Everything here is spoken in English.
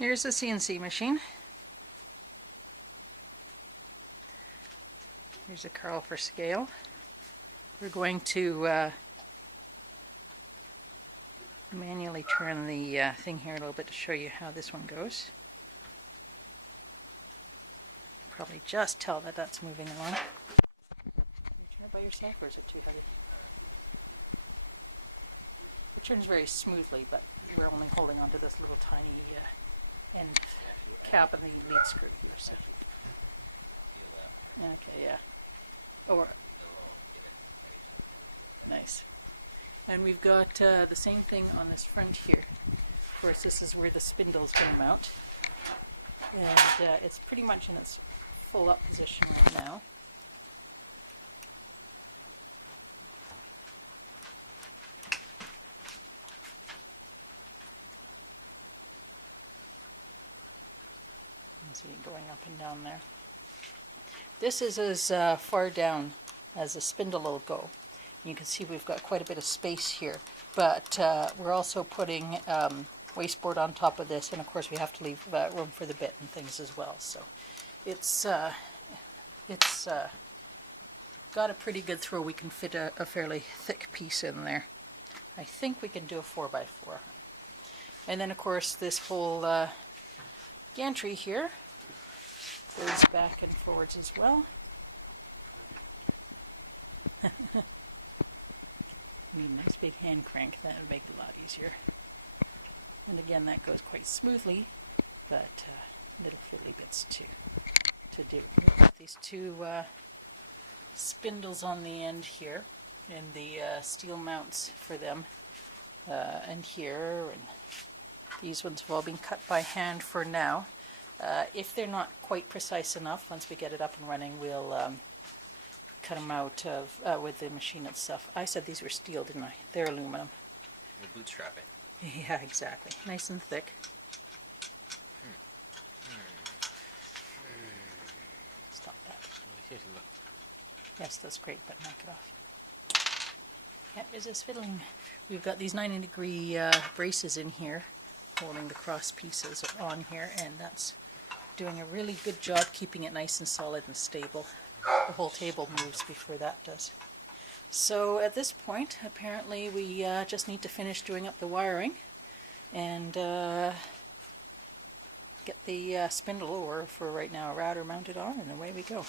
Here's the CNC machine. Here's a Carl for scale. We're going to manually turn the thing here a little bit to show you how this one goes. You can probably just tell that that's moving along. Can you turn it by yourself, or is it too heavy? It turns very smoothly, but we're only holding onto this little tiny end cap and the lead screw here. So. Okay, yeah. Or nice. And we've got the same thing on this front here. Of course, this is where the spindle's going to mount, and it's pretty much in its full up position right now. Going up and down there. This is as far down as the spindle will go. You can see we've got quite a bit of space here, but we're also putting wasteboard on top of this, and of course we have to leave room for the bit and things as well. So it's got a pretty good throw. We can fit a fairly thick piece in there. I think we can do a 4x4. And then of course this whole gantry here goes back and forwards as well. Need a nice big hand crank, that would make it a lot easier. And again, that goes quite smoothly, but little fiddly bits to do. These two spindles on the end here, and the steel mounts for them, and here, and these ones have all been cut by hand for now. If they're not quite precise enough, once we get it up and running, we'll cut them out with the machine itself. I said these were steel, didn't I? They're aluminum. We'll bootstrap it. Yeah, exactly. Nice and thick. Stop that. Yes, that's great, but knock it off. Can't resist fiddling. We've got these 90-degree braces in here, holding the cross pieces on here, and that's doing a really good job keeping it nice and solid and stable. The whole table moves before that does. So at this point, apparently we just need to finish doing up the wiring and get the spindle, or for right now a router, mounted on, and away we go.